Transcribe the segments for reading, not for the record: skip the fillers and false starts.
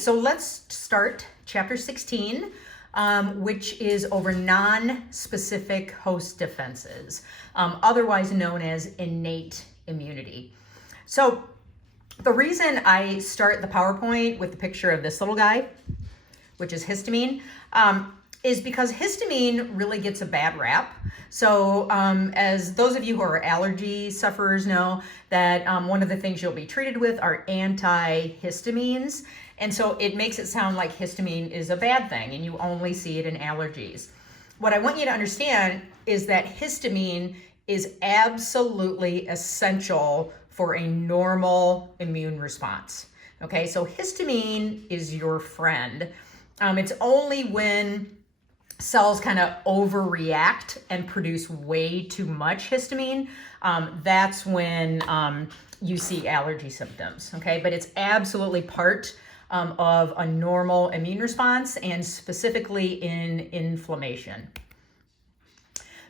so let's start chapter 16, which is over non-specific host defenses, otherwise known as innate immunity. So the reason I start the PowerPoint with the picture of this little guy, which is histamine, is because histamine really gets a bad rap. So as those of you who are allergy sufferers know, that one of the things you'll be treated with are antihistamines. And so it makes it sound like histamine is a bad thing and you only see it in allergies. What I want you to understand is that histamine is absolutely essential for a normal immune response. Okay, so histamine is your friend. It's only when cells kind of overreact and produce way too much histamine, that's when you see allergy symptoms, okay? But it's absolutely part of a normal immune response and specifically in inflammation.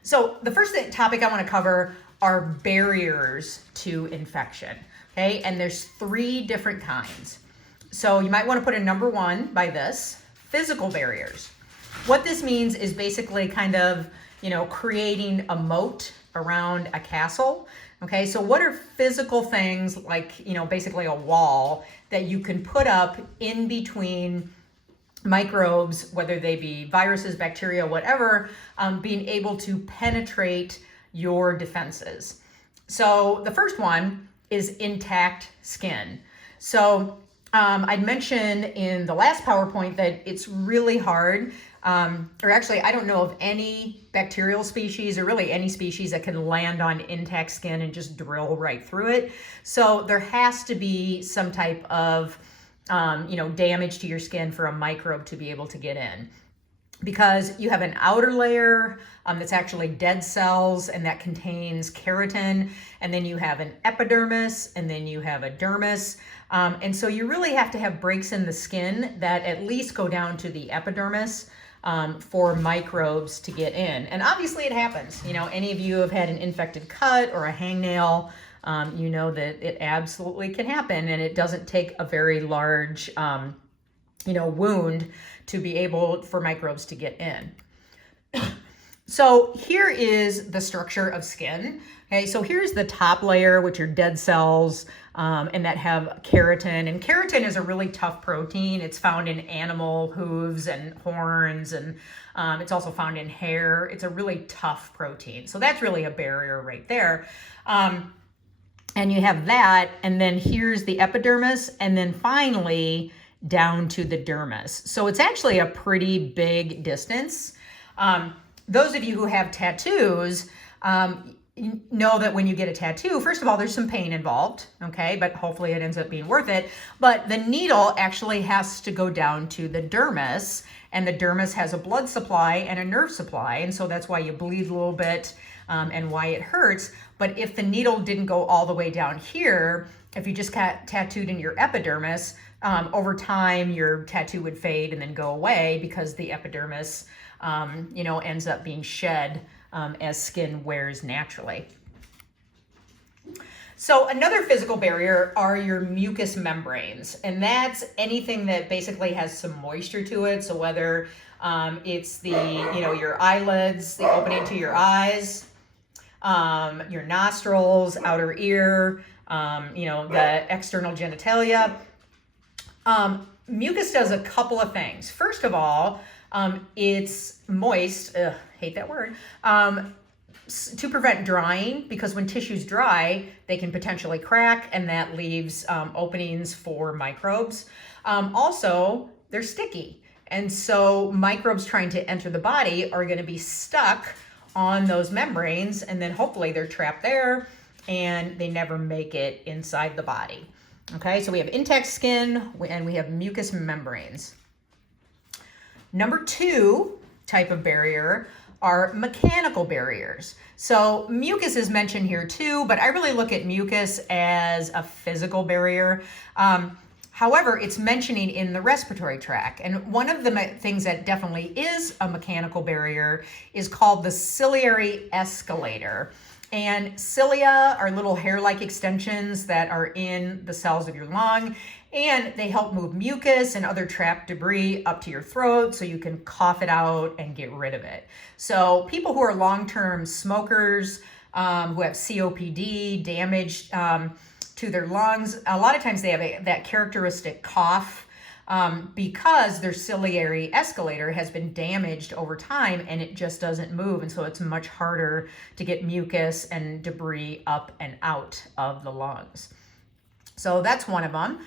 So the first topic I want to cover are barriers to infection, okay? And there's 3 different kinds. So you might want to put a number 1 by this, physical barriers. What this means is basically kind of, creating a moat around a castle. Okay, so what are physical things like, basically a wall that you can put up in between microbes, whether they be viruses, bacteria, whatever, being able to penetrate your defenses. So the first one is intact skin. So I'd mentioned in the last PowerPoint that it's really hard, or actually I don't know of any bacterial species or really any species that can land on intact skin and just drill right through it. So there has to be some type of, damage to your skin for a microbe to be able to get in. Because you have an outer layer that's actually dead cells and that contains keratin, and then you have an epidermis, and then you have a dermis. And so you really have to have breaks in the skin that at least go down to the epidermis for microbes to get in. And obviously it happens. Any of you have had an infected cut or a hangnail, you know that it absolutely can happen, and it doesn't take a very large wound to be able for microbes to get in. So here is the structure of skin. Okay, so here's the top layer, which are dead cells, and that have keratin. And keratin is a really tough protein. It's found in animal hooves and horns, and it's also found in hair. It's a really tough protein. So that's really a barrier right there. And you have that, and then here's the epidermis, and then finally down to the dermis. So it's actually a pretty big distance. Those of you who have tattoos know that when you get a tattoo, first of all, there's some pain involved, okay? But hopefully it ends up being worth it. But the needle actually has to go down to the dermis, and the dermis has a blood supply and a nerve supply, and so that's why you bleed a little bit and why it hurts. But if the needle didn't go all the way down here, if you just got tattooed in your epidermis, over time your tattoo would fade and then go away because the epidermis, ends up being shed as skin wears naturally. So another physical barrier are your mucous membranes, and that's anything that basically has some moisture to it. So whether it's your eyelids, the opening to your eyes, your nostrils, outer ear, the external genitalia. Mucus does a couple of things. First of all, it's moist, hate that word, to prevent drying, because when tissues dry, they can potentially crack, and that leaves openings for microbes. Also, they're sticky. And so microbes trying to enter the body are going to be stuck on those membranes, and then hopefully they're trapped there and they never make it inside the body. Okay, so we have intact skin and we have mucous membranes. Number 2 type of barrier are mechanical barriers. So mucus is mentioned here too, but I really look at mucus as a physical barrier. However, it's mentioning in the respiratory tract. And one of the things that definitely is a mechanical barrier is called the ciliary escalator. And cilia are little hair-like extensions that are in the cells of your lung, and they help move mucus and other trapped debris up to your throat so you can cough it out and get rid of it. So people who are long-term smokers, who have COPD, damage to their lungs, a lot of times they have that characteristic cough because their ciliary escalator has been damaged over time and it just doesn't move. And so it's much harder to get mucus and debris up and out of the lungs. So that's one of them.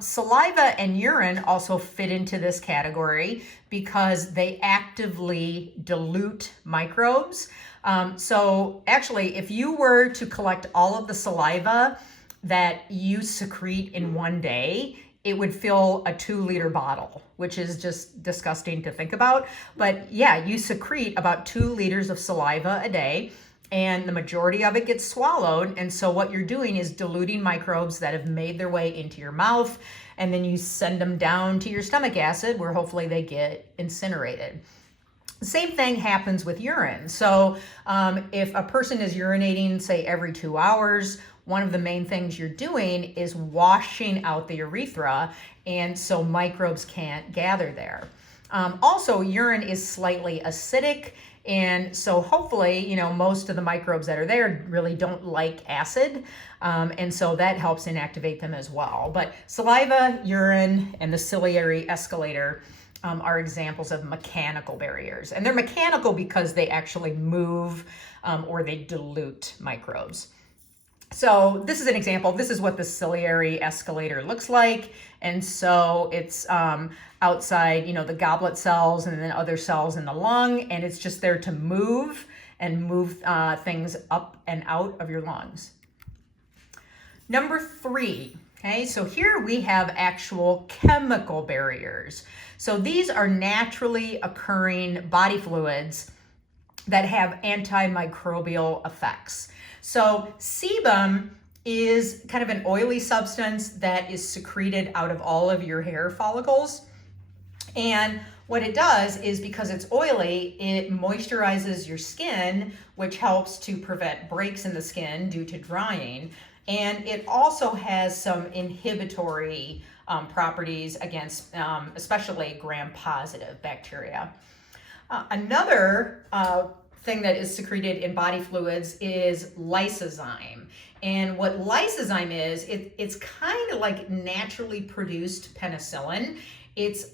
Saliva and urine also fit into this category because they actively dilute microbes. So actually, if you were to collect all of the saliva that you secrete in one day, it would fill a 2-liter bottle, which is just disgusting to think about. But yeah, you secrete about 2 liters of saliva a day, and the majority of it gets swallowed. And so what you're doing is diluting microbes that have made their way into your mouth, and then you send them down to your stomach acid where hopefully they get incinerated. The same thing happens with urine. So if a person is urinating, say, every 2 hours, one of the main things you're doing is washing out the urethra, and so microbes can't gather there. Also, urine is slightly acidic, and so hopefully, most of the microbes that are there really don't like acid, and so that helps inactivate them as well. But saliva, urine, and the ciliary escalator are examples of mechanical barriers. And they're mechanical because they actually move or they dilute microbes. So this is an example. This is what the ciliary escalator looks like. And so it's outside, the goblet cells and then other cells in the lung. And it's just there to move things up and out of your lungs. Number 3. Okay, so here we have actual chemical barriers. So these are naturally occurring body fluids that have antimicrobial effects. So sebum is kind of an oily substance that is secreted out of all of your hair follicles. And what it does is, because it's oily, it moisturizes your skin, which helps to prevent breaks in the skin due to drying. And it also has some inhibitory properties against especially gram-positive bacteria. Another thing that is secreted in body fluids is lysozyme. And what lysozyme is, it's kind of like naturally produced penicillin. It's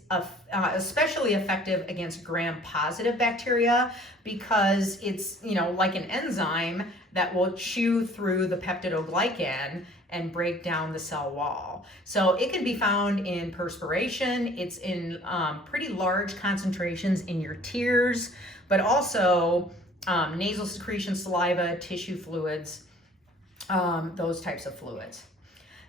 especially effective against gram-positive bacteria because it's, like an enzyme that will chew through the peptidoglycan and break down the cell wall. So it can be found in perspiration. It's in pretty large concentrations in your tears, but also nasal secretion, saliva, tissue fluids, those types of fluids.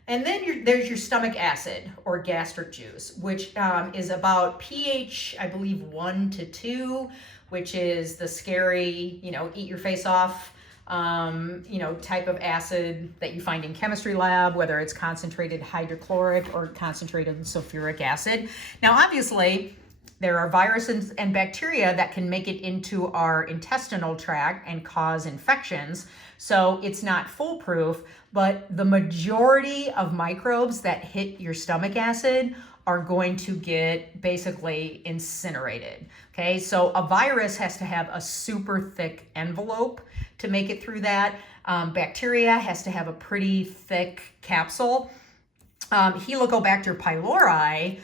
And then there's your stomach acid or gastric juice, which is about pH, I believe, 1 to 2, which is the scary, eat your face off, type of acid that you find in chemistry lab, whether it's concentrated hydrochloric or concentrated sulfuric acid. Now, obviously, there are viruses and bacteria that can make it into our intestinal tract and cause infections. So it's not foolproof, but the majority of microbes that hit your stomach acid are going to get basically incinerated. Okay, so a virus has to have a super thick envelope to make it through that. Bacteria has to have a pretty thick capsule. Helicobacter pylori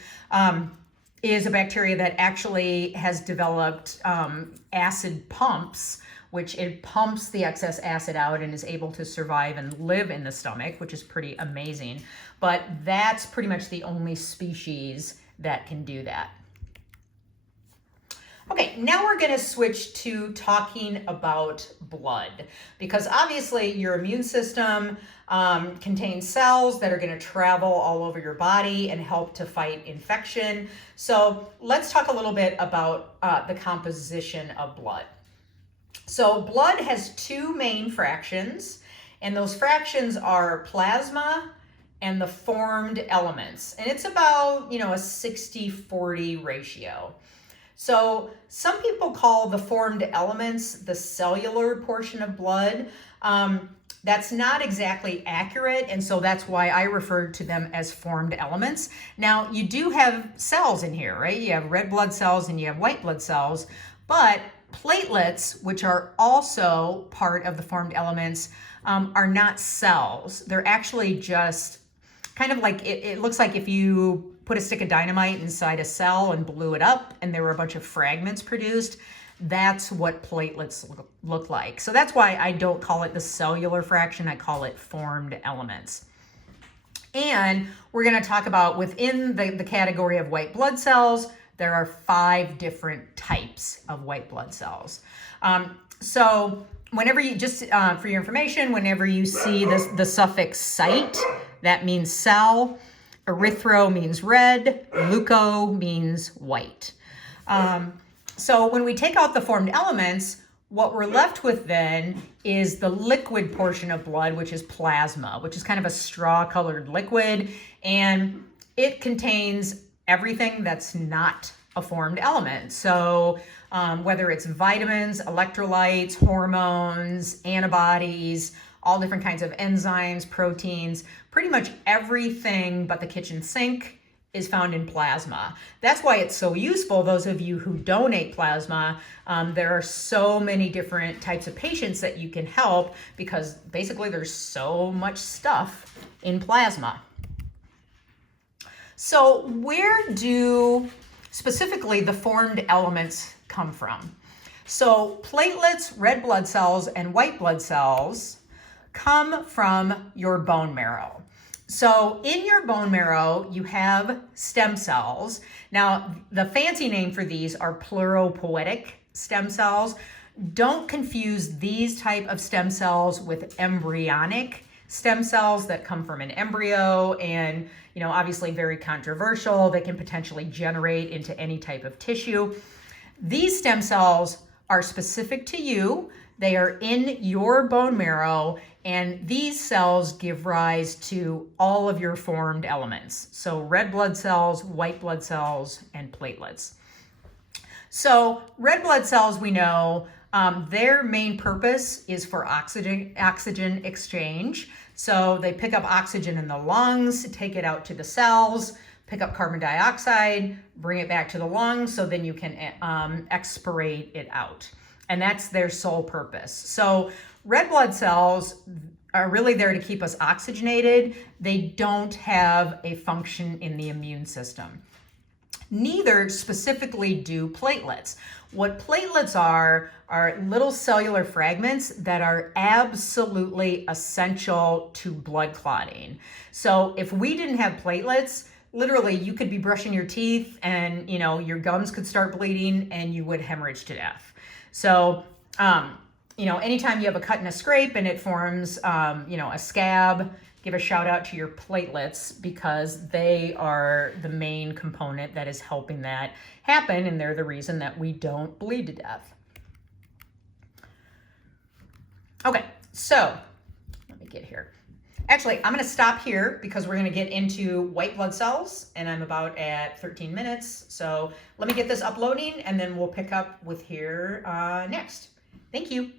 is a bacteria that actually has developed acid pumps, which it pumps the excess acid out and is able to survive and live in the stomach, which is pretty amazing. But that's pretty much the only species that can do that. Okay, now we're going to switch to talking about blood, because obviously your immune system contains cells that are going to travel all over your body and help to fight infection. So let's talk a little bit about the composition of blood. So blood has 2 main fractions, and those fractions are plasma and the formed elements. And it's about, a 60-40 ratio. So some people call the formed elements the cellular portion of blood, That's not exactly accurate, and so that's why I referred to them as formed elements. Now, you do have cells in here, right? You have red blood cells and you have white blood cells, but platelets, which are also part of the formed elements, are not cells. They're actually just kind of like, it looks like if you put a stick of dynamite inside a cell and blew it up and there were a bunch of fragments produced. That's what platelets look like. So that's why I don't call it the cellular fraction, I call it formed elements. And we're going to talk about within the category of white blood cells, there are 5 different types of white blood cells. So whenever you, just for your information, whenever you see the suffix "cyte," that means cell. Erythro means red. Leuco means white. So when we take out the formed elements, what we're left with then is the liquid portion of blood, which is plasma, which is kind of a straw-colored liquid, and it contains everything that's not a formed element. So whether it's vitamins, electrolytes, hormones, antibodies, all different kinds of enzymes, proteins, pretty much everything but the kitchen sink is found in plasma. That's why it's so useful, those of you who donate plasma. There are so many different types of patients that you can help because basically there's so much stuff in plasma. So where do specifically the formed elements come from? So platelets, red blood cells, and white blood cells come from your bone marrow. So in your bone marrow, you have stem cells. Now, the fancy name for these are pluripoietic stem cells. Don't confuse these type of stem cells with embryonic stem cells that come from an embryo and, obviously very controversial. They can potentially generate into any type of tissue. These stem cells are specific to you. They are in your bone marrow, and these cells give rise to all of your formed elements. So red blood cells, white blood cells, and platelets. So red blood cells, we know, their main purpose is for oxygen exchange. So they pick up oxygen in the lungs, take it out to the cells, pick up carbon dioxide, bring it back to the lungs, so then you can expirate it out. And that's their sole purpose. So red blood cells are really there to keep us oxygenated. They don't have a function in the immune system. Neither specifically do platelets. What platelets are little cellular fragments that are absolutely essential to blood clotting. So if we didn't have platelets, literally you could be brushing your teeth and your gums could start bleeding and you would hemorrhage to death. So, anytime you have a cut and a scrape and it forms, a scab, give a shout out to your platelets because they are the main component that is helping that happen, and they're the reason that we don't bleed to death. Okay, so let me get here. Actually, I'm going to stop here because we're going to get into white blood cells, and I'm about at 13 minutes. So let me get this uploading, and then we'll pick up with here next. Thank you.